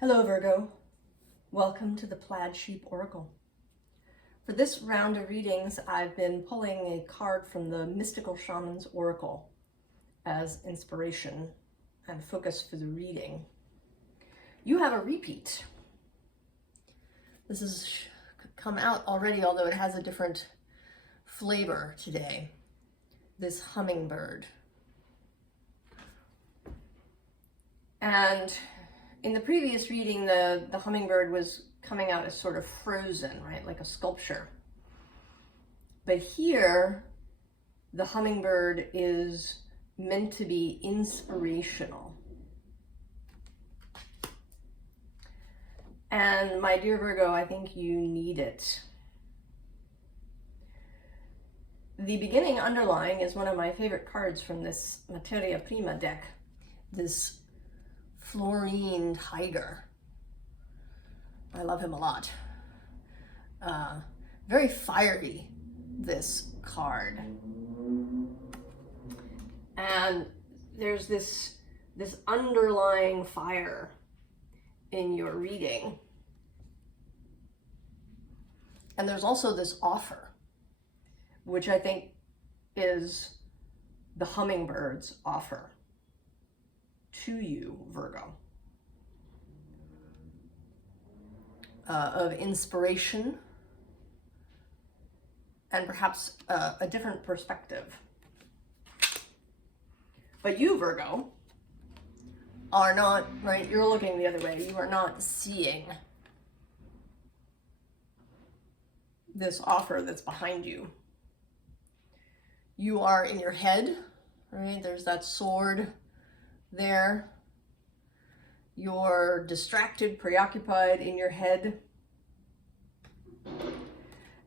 Hello Virgo, welcome to the Plaid Sheep Oracle. For this round of readings, I've been pulling a card from the Mystical Shaman's Oracle as inspiration and focus for the reading. You have a repeat. This has come out already, although it has a different flavor today. This hummingbird. And in the previous reading, the hummingbird was coming out as sort of frozen, right? Like a sculpture. But here, the hummingbird is meant to be inspirational. And my dear Virgo, I think you need it. The beginning underlying is one of my favorite cards from this Materia Prima deck. This Florine tiger. I love him a lot. Very fiery, this card. And there's this underlying fire in your reading. And there's also this offer, which I think is the hummingbird's offer to you, Virgo, of inspiration and perhaps a different perspective. But you, Virgo, are not, right? You're looking the other way. You are not seeing this offer that's behind you. You are in your head, right? There's that sword there. You're distracted, preoccupied in your head.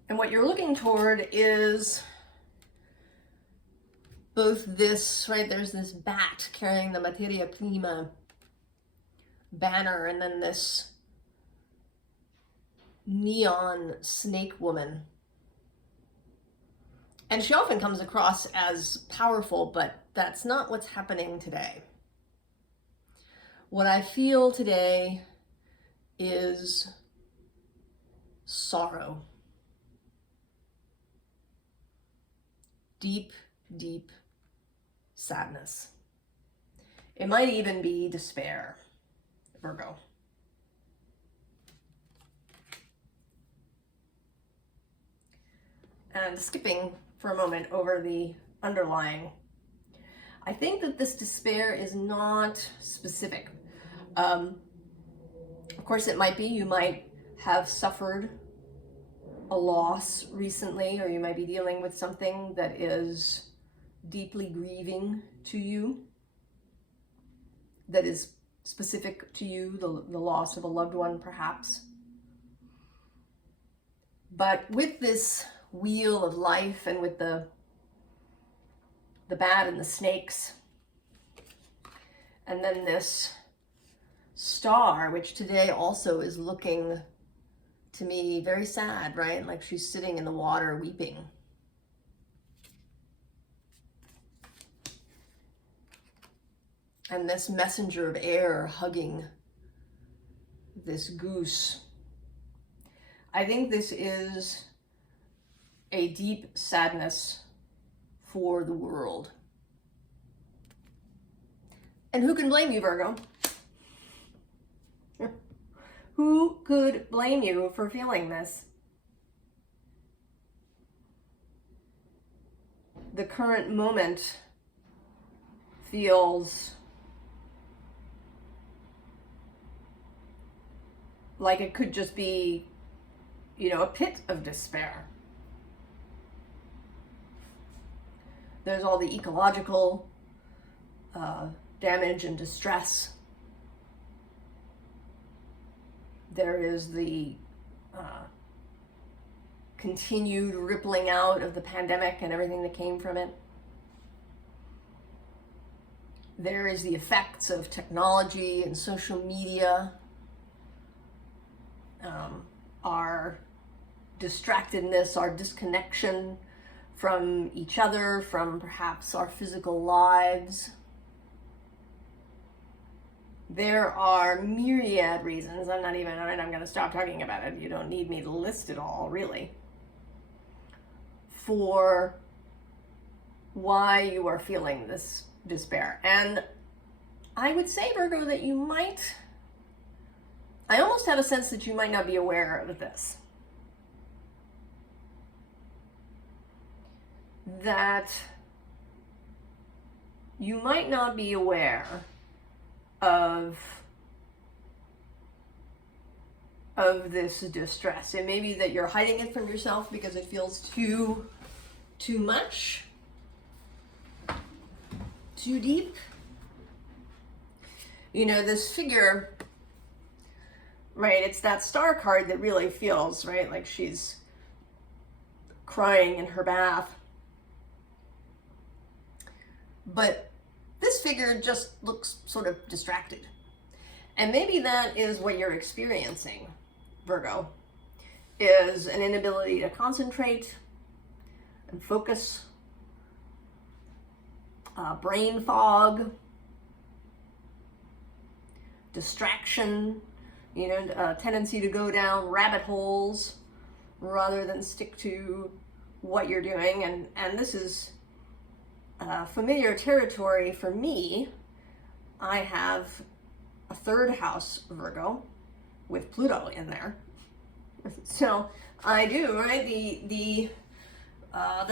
And what you're looking toward is both this, right? There's this bat carrying the Materia Prima banner, and then this neon snake woman. And she often comes across as powerful, but that's not what's happening today. What I feel today is sorrow. Deep, deep sadness. It might even be despair, Virgo. And skipping for a moment over the underlying, I think that this despair is not specific. Of course, it might be. You might have suffered a loss recently, or you might be dealing with something that is deeply grieving to you, that is specific to you, the loss of a loved one, perhaps. But with this wheel of life and with the bat and the snakes, and then this star, which today also is looking to me very sad, right? Like she's sitting in the water weeping. And this messenger of air hugging this goose. I think this is a deep sadness for the world. And who can blame you, Virgo? Who could blame you for feeling this? The current moment feels like it could just be, a pit of despair. There's all the ecological damage and distress. There is the continued rippling out of the pandemic and everything that came from it. There is the effects of technology and social media, our distractedness, our disconnection from each other, from perhaps our physical lives. There are myriad reasons. I'm going to stop talking about it. You don't need me to list it all, really, for why you are feeling this despair. And I would say, Virgo, that I almost have a sense that you might not be aware of this. That you might not be aware of this distress. It may be that you're hiding it from yourself because it feels too much, too deep. You know, this figure, right, it's that star card that really feels, right, like she's crying in her bath. But this figure just looks sort of distracted. And maybe that is what you're experiencing, Virgo, is an inability to concentrate and focus, brain fog, distraction, you know, a tendency to go down rabbit holes rather than stick to what you're doing. And this is familiar territory for me. I have a third house Virgo with Pluto in there. So I do, right? The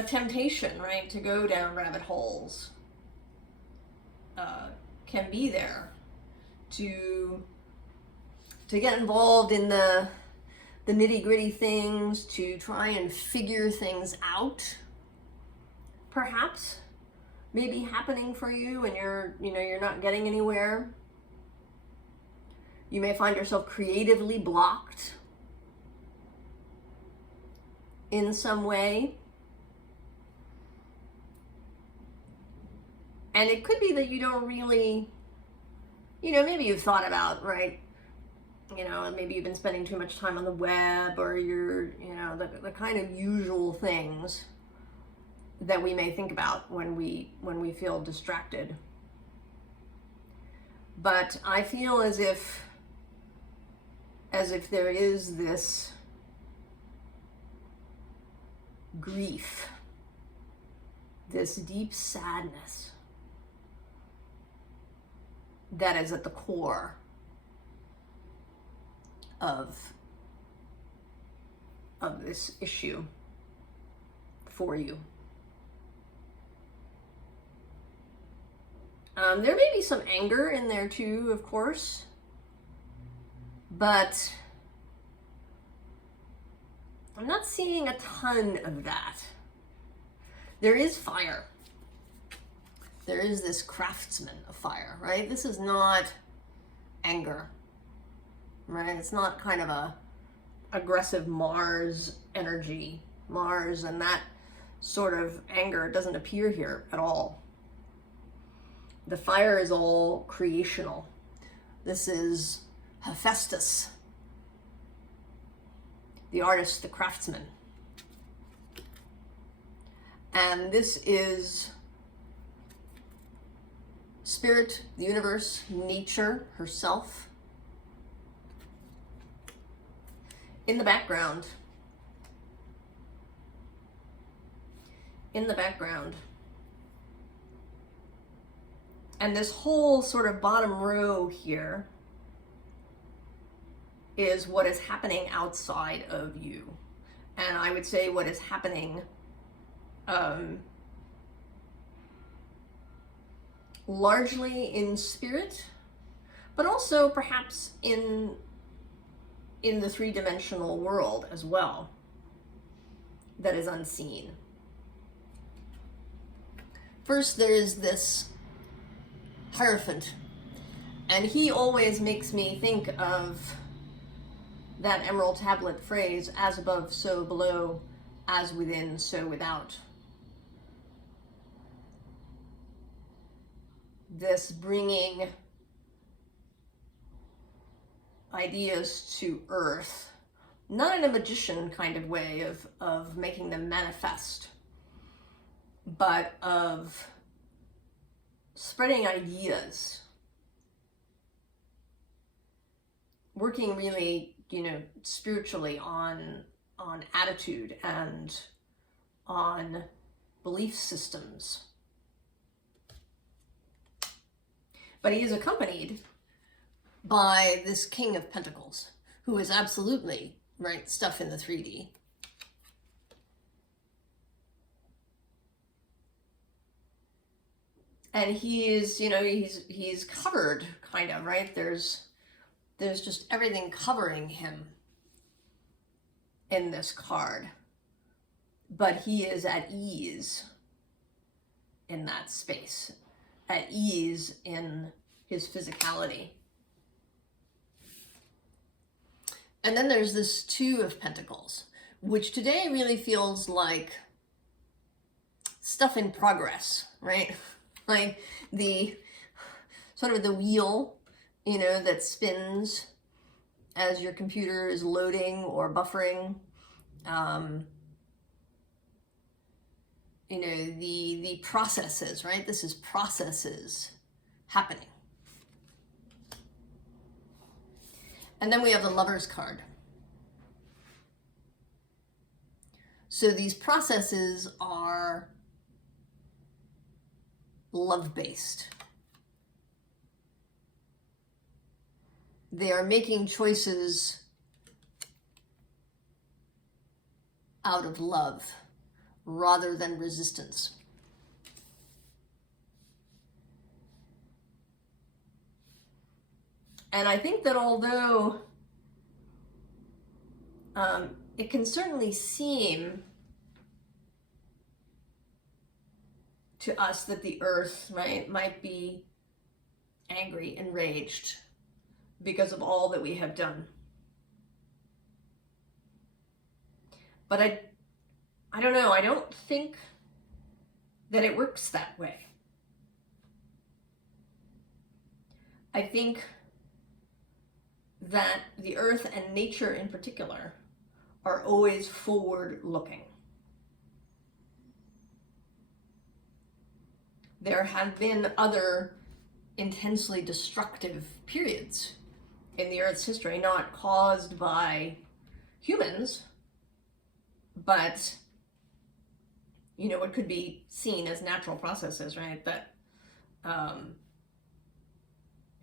temptation, right, to go down rabbit holes can be there, to get involved in the nitty-gritty things, to try and figure things out, perhaps, maybe happening for you, and you're not getting anywhere. You may find yourself creatively blocked in some way. And it could be that you don't really, maybe you've thought about, right, maybe you've been spending too much time on the web, or you're, the kind of usual things that we may think about when we feel distracted. But I feel as if there is this grief, this deep sadness that is at the core of this issue for you. There may be some anger in there too, of course, but I'm not seeing a ton of that. There is fire. There is this craftsman of fire, right? This is not anger, right? It's not kind of a aggressive Mars energy. Mars and that sort of anger doesn't appear here at all. The fire is all creational. This is Hephaestus, the artist, the craftsman. And this is spirit, the universe, nature herself. In the background. And this whole sort of bottom row here is what is happening outside of you. And I would say what is happening largely in spirit, but also perhaps in the three-dimensional world as well, that is unseen. First, there is this Hierophant, and he always makes me think of that Emerald Tablet phrase, as above, so below, as within, so without. This bringing ideas to earth, not in a magician kind of way of making them manifest, but of spreading ideas working really, you know, spiritually on attitude and on belief systems. But he is accompanied by this King of Pentacles, who is absolutely, right, stuff in the 3D. And he is, you know, he's covered, kind of, right? There's just everything covering him in this card. But he is at ease in that space, at ease in his physicality. And then there's this Two of Pentacles, which today really feels like stuff in progress, right? Like the sort of the wheel, you know, that spins as your computer is loading or buffering. You know, the processes, right? This is processes happening. And then we have the Lover's card. So these processes are love-based. They are making choices out of love rather than resistance. And I think that although it can certainly seem to us that the earth, right, might be angry, enraged because of all that we have done. But I don't know, I don't think that it works that way. I think that the earth and nature in particular are always forward-looking. There have been other intensely destructive periods in the earth's history, not caused by humans, but, you know, what could be seen as natural processes, right? That,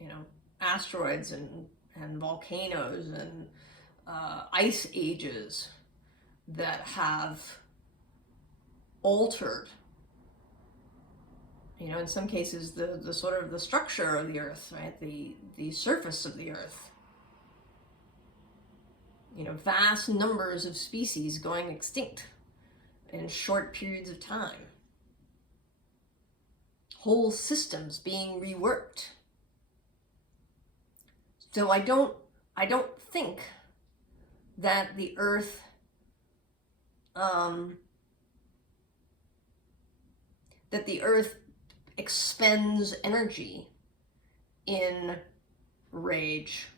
you know, asteroids and volcanoes and ice ages that have altered, you know, in some cases the sort of the structure of the earth, right? The surface of the earth. You know, vast numbers of species going extinct in short periods of time. Whole systems being reworked. So I don't think that the earth expends energy in rage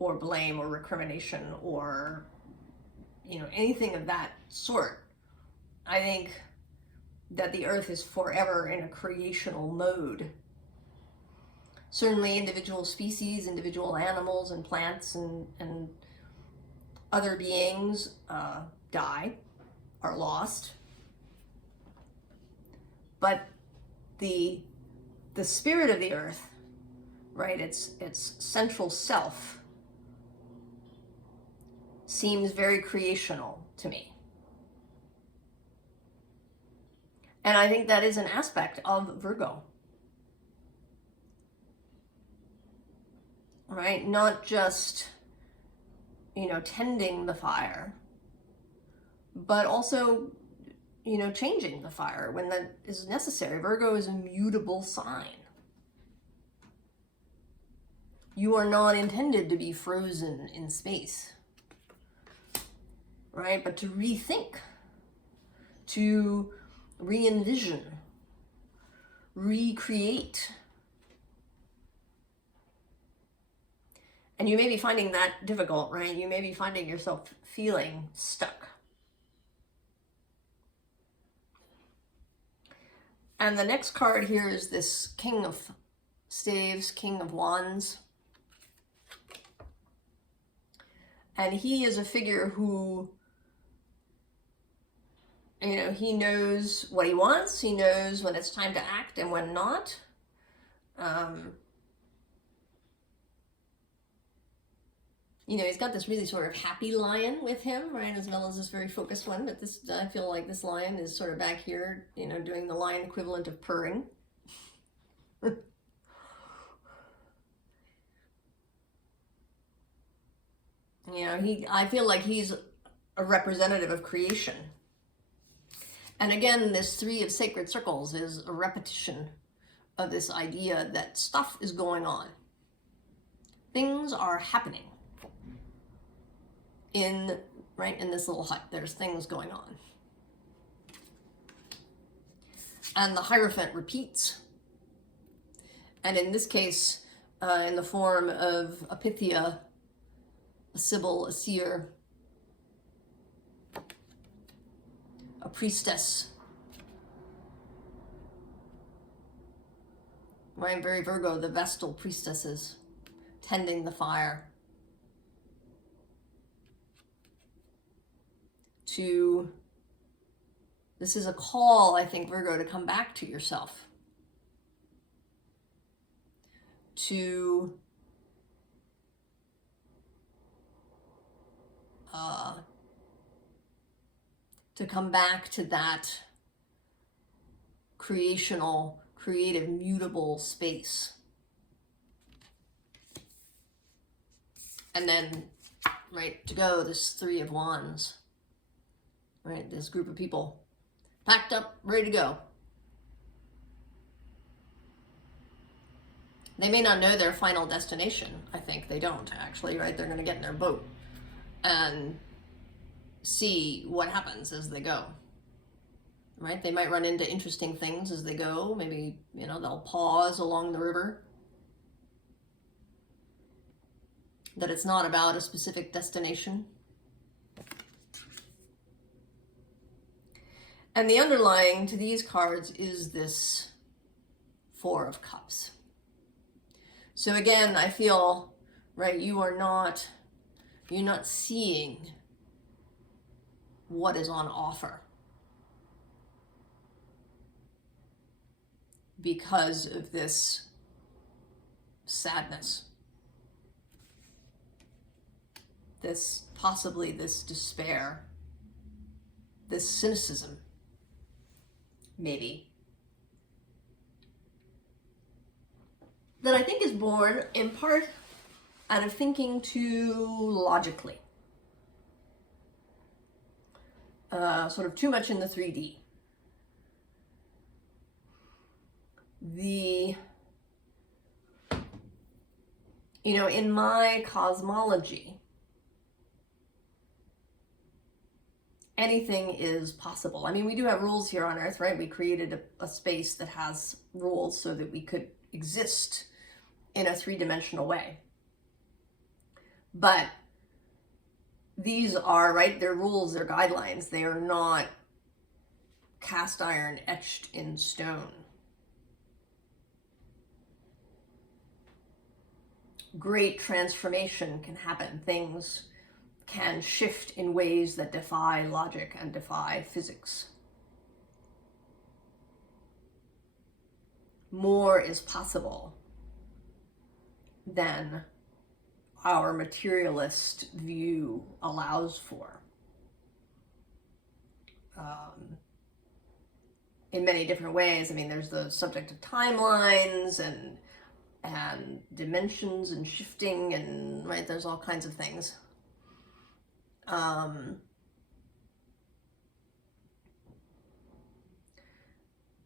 or blame or recrimination or, you know, anything of that sort. I think that the earth is forever in a creational mode. Certainly individual species, individual animals and plants and other beings die, are lost. But the spirit of the earth, right, its central self, seems very creational to me. And I think that is an aspect of Virgo. Right? Not just, you know, tending the fire, but also, you know, changing the fire when that is necessary. Virgo is a mutable sign. You are not intended to be frozen in space, right? But to rethink, to re-envision, recreate. And you may be finding that difficult, right? You may be finding yourself feeling stuck. And the next card here is this King of Staves, King of Wands. And he is a figure who, you know, he knows what he wants. He knows when it's time to act and when not. You know, he's got this really sort of happy lion with him, right, as well as this very focused one. But this, I feel like this lion is sort of back here, you know, doing the lion equivalent of purring. You know, I feel like he's a representative of creation. And again, this 3 of sacred circles is a repetition of this idea that stuff is going on. Things are happening. In this little hut, there's things going on. And the Hierophant repeats. And in this case, in the form of a Pythia, a Sibyl, a seer, a priestess. Right, very Virgo, the Vestal priestesses tending the fire. This is a call, I think, Virgo, to come back to yourself. To come back to that creational, creative, mutable space. And then, right, to go, this 3 of Wands. Right, this group of people packed up, ready to go. They may not know their final destination. I think they don't, actually, right? They're going to get in their boat and see what happens as they go. Right? They might run into interesting things as they go. Maybe, you know, they'll pause along the river. That it's not about a specific destination. And the underlying to these cards is this 4 of Cups. So again, I feel, right, you're not seeing what is on offer because of this sadness, possibly this despair, this cynicism, maybe, that I think is born in part out of thinking too logically. Sort of too much in the 3D. You know, in my cosmology, anything is possible. I mean, we do have rules here on Earth, right? We created a space that has rules so that we could exist in a 3-dimensional way. But these are, right, they're rules, they're guidelines. They are not cast iron etched in stone. Great transformation can happen. Things can shift in ways that defy logic and defy physics. More is possible than our materialist view allows for. In many different ways. I mean, there's the subject of timelines and dimensions and shifting, and right, there's all kinds of things.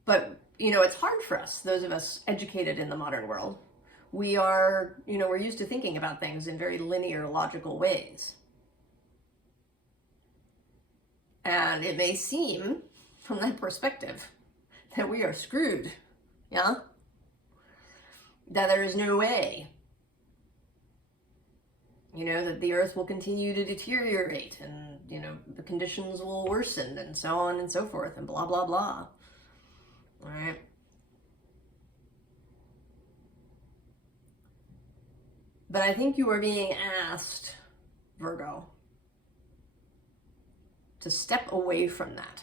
But, you know, it's hard for us, those of us educated in the modern world. We are, you know, we're used to thinking about things in very linear, logical ways. And it may seem, from that perspective, that we are screwed, yeah? That there is no way, you know, that the earth will continue to deteriorate and, you know, the conditions will worsen and so on and so forth and blah, blah, blah. All right. But I think you are being asked Virgo, to step away from that.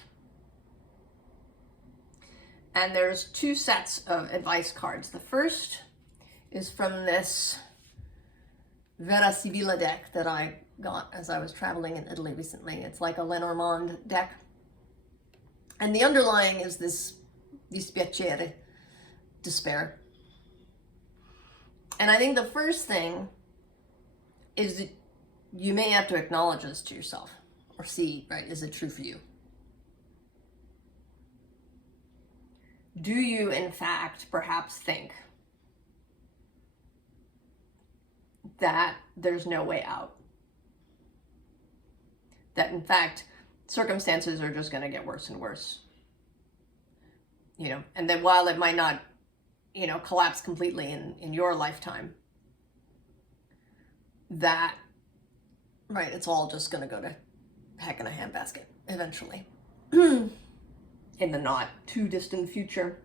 And there's two sets of advice cards. The first is from this Vera Sibilla deck that I got as I was traveling in Italy recently. It's like a Lenormand deck. And the underlying is this dispiacere, despair. And I think the first thing is that you may have to acknowledge this to yourself or see, right, is it true for you? Do you, in fact, perhaps think that there's no way out? That, in fact, circumstances are just going to get worse and worse? You know, and that while it might not, you know, collapse completely in your lifetime, that, right, it's all just going to go to heck in a handbasket eventually. In the not too distant future,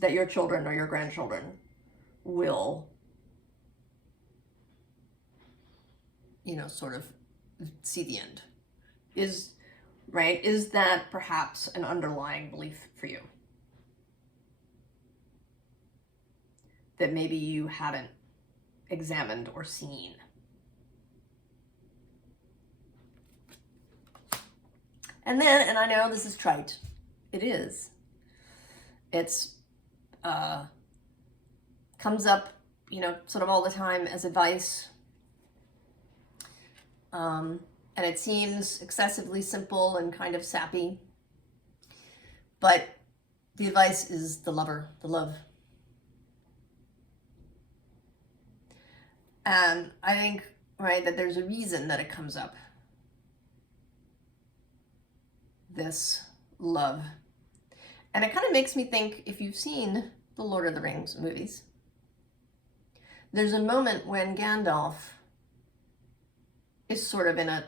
that your children or your grandchildren will, you know, sort of see the end. Is that perhaps an underlying belief for you? That maybe you hadn't examined or seen? And then, and I know this is trite, it is. It's, comes up, you know, sort of all the time as advice. And it seems excessively simple and kind of sappy. But the advice is the lover, the love. And I think, right, that there's a reason that it comes up. This love. And it kind of makes me think, if you've seen the Lord of the Rings movies, there's a moment when Gandalf is sort of in a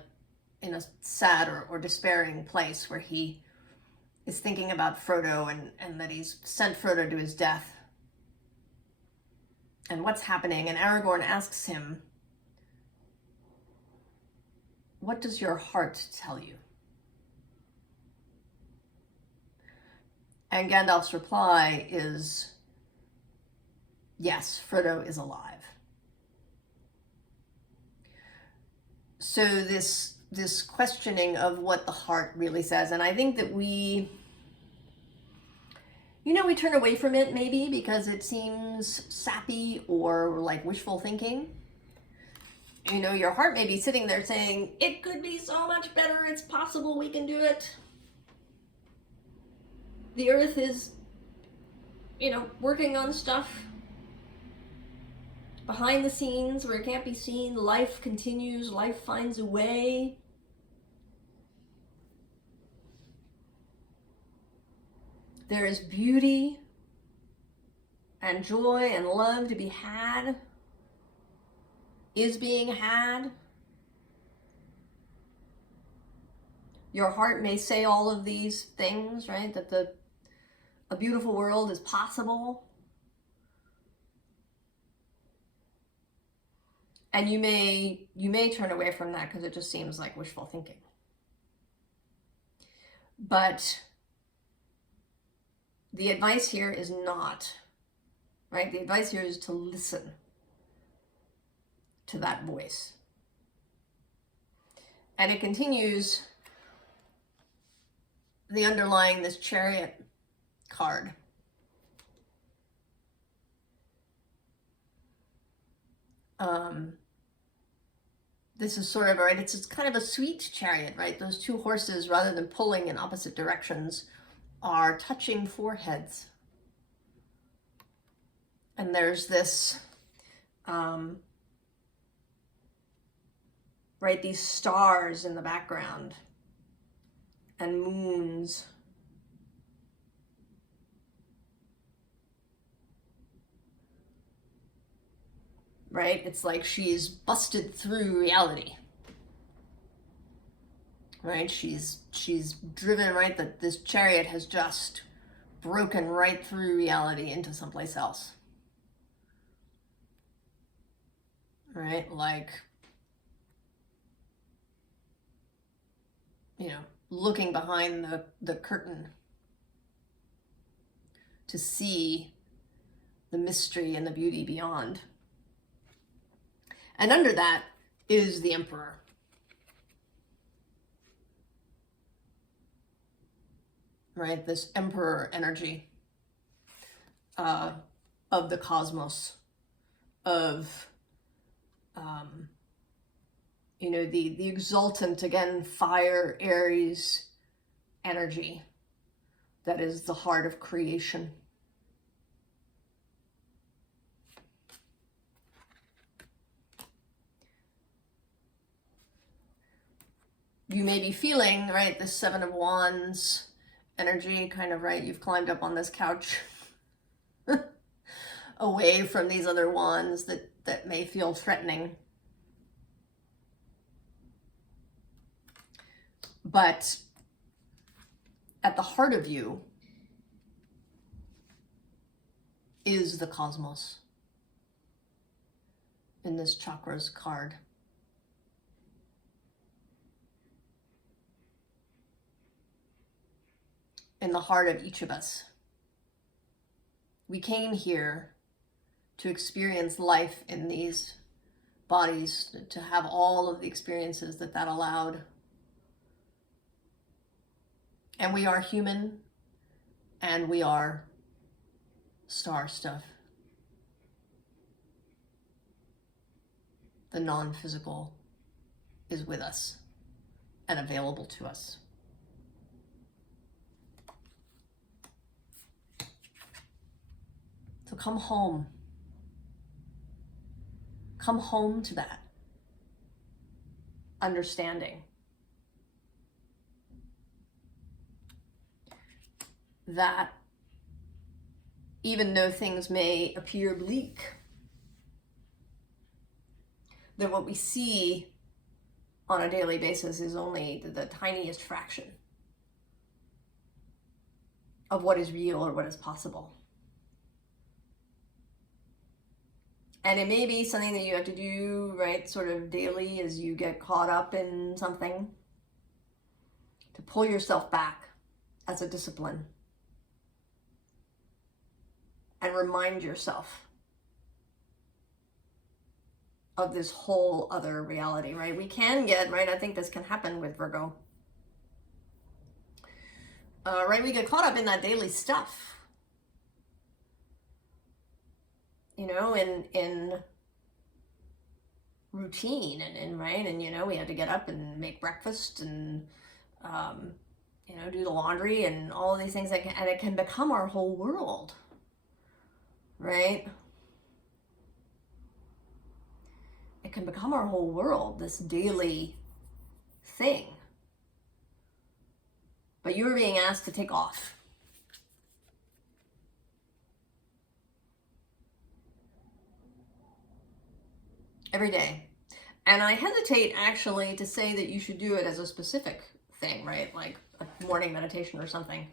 sad or despairing place where he is thinking about Frodo and that he's sent Frodo to his death. And what's happening? And Aragorn asks him, "What does your heart tell you?" And Gandalf's reply is, "Yes, Frodo is alive." So this questioning of what the heart really says, and I think that we turn away from it maybe because it seems sappy or like wishful thinking. You know, your heart may be sitting there saying, it could be so much better, it's possible we can do it. The earth is, you know, working on stuff behind the scenes where it can't be seen. Life continues, life finds a way. There is beauty and joy and love to be had, is being had. Your heart may say all of these things, right? That a beautiful world is possible. And you may turn away from that because it just seems like wishful thinking. But the advice here is not, right? The advice here is to listen to that voice. And it continues, the underlying this Chariot card. This is sort of, right, it's kind of a sweet chariot, right? Those two horses, rather than pulling in opposite directions, are touching foreheads. And there's this, right, these stars in the background and moons. Right? It's like she's busted through reality. Right? She's driven, right? That this chariot has just broken right through reality into someplace else. right? Like, you know, looking behind the curtain to see the mystery and the beauty beyond. And under that is the Emperor. Right? This Emperor energy of the cosmos, of, you know, the exultant, again, fire, Aries energy that is the heart of creation. You may be feeling, right, the Seven of Wands energy, kind of, right? You've climbed up on this couch away from these other wands that may feel threatening. But at the heart of you is the cosmos in this chakras card. In the heart of each of us. We came here to experience life in these bodies, to have all of the experiences that allowed. And we are human, and we are star stuff. The non-physical is with us and available to us. So come home. Come home to that understanding. That even though things may appear bleak, that what we see on a daily basis is only the tiniest fraction of what is real or what is possible. And it may be something that you have to do, right, sort of daily as you get caught up in something, to pull yourself back as a discipline and remind yourself of this whole other reality, right? We can get, right, I think this can happen with Virgo, right? We get caught up in that daily stuff. You know, in routine and right, and you know, we had to get up and make breakfast and you know, do the laundry and all of these things and it can become our whole world, right? It can become our whole world, this daily thing. But you're being asked to take off. Every day. And I hesitate actually to say that you should do it as a specific thing, right? Like a morning meditation or something.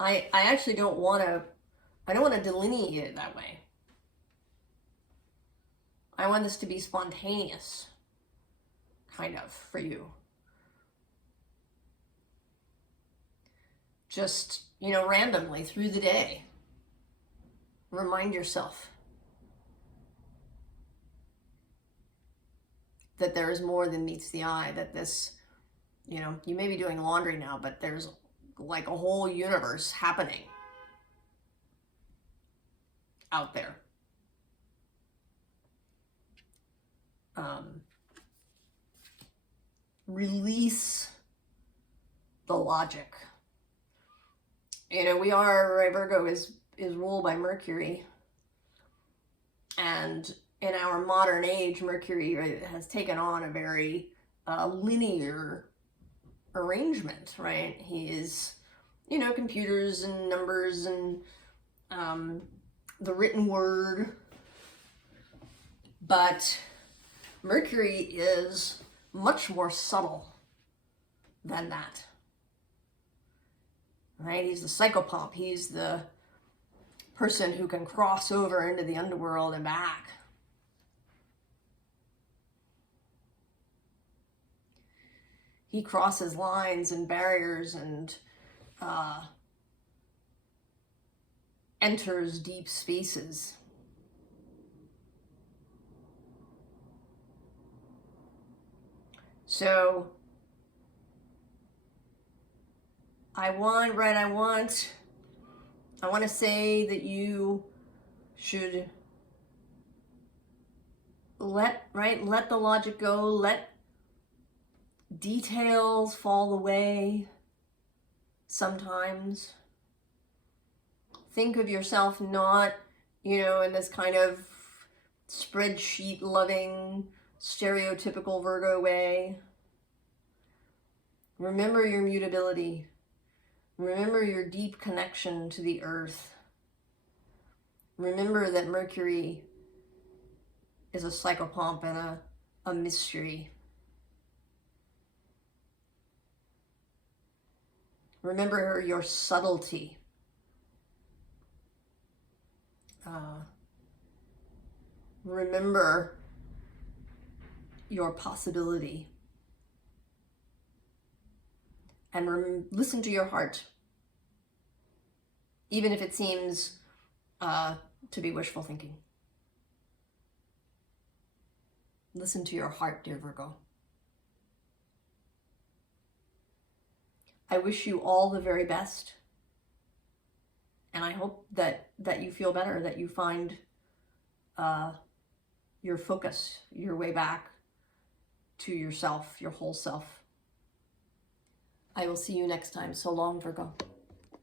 I actually don't want to delineate it that way. I want this to be spontaneous, kind of, for you. Just, you know, randomly through the day. Remind yourself that there is more than meets the eye, that this, you know, you may be doing laundry now, but there's like a whole universe happening out there. Release the logic. You know, we are, right, Virgo is ruled by Mercury, and in our modern age, Mercury, right, has taken on a very linear arrangement, right? He is, you know, computers and numbers and the written word. But Mercury is much more subtle than that, right? He's the psychopomp. He's the person who can cross over into the underworld and back. He crosses lines and barriers and enters deep spaces. So I want to say that you should let the logic go, let details fall away sometimes. Think of yourself not, you know, in this kind of spreadsheet loving, stereotypical Virgo way. Remember your mutability. Remember your deep connection to the earth. Remember that Mercury is a psychopomp and a mystery. Remember your subtlety. Remember your possibility. And listen to your heart. Even if it seems to be wishful thinking. Listen to your heart, dear Virgo. I wish you all the very best. And I hope that you feel better, that you find your focus, your way back to yourself, your whole self. I will see you next time. So long, Virgo.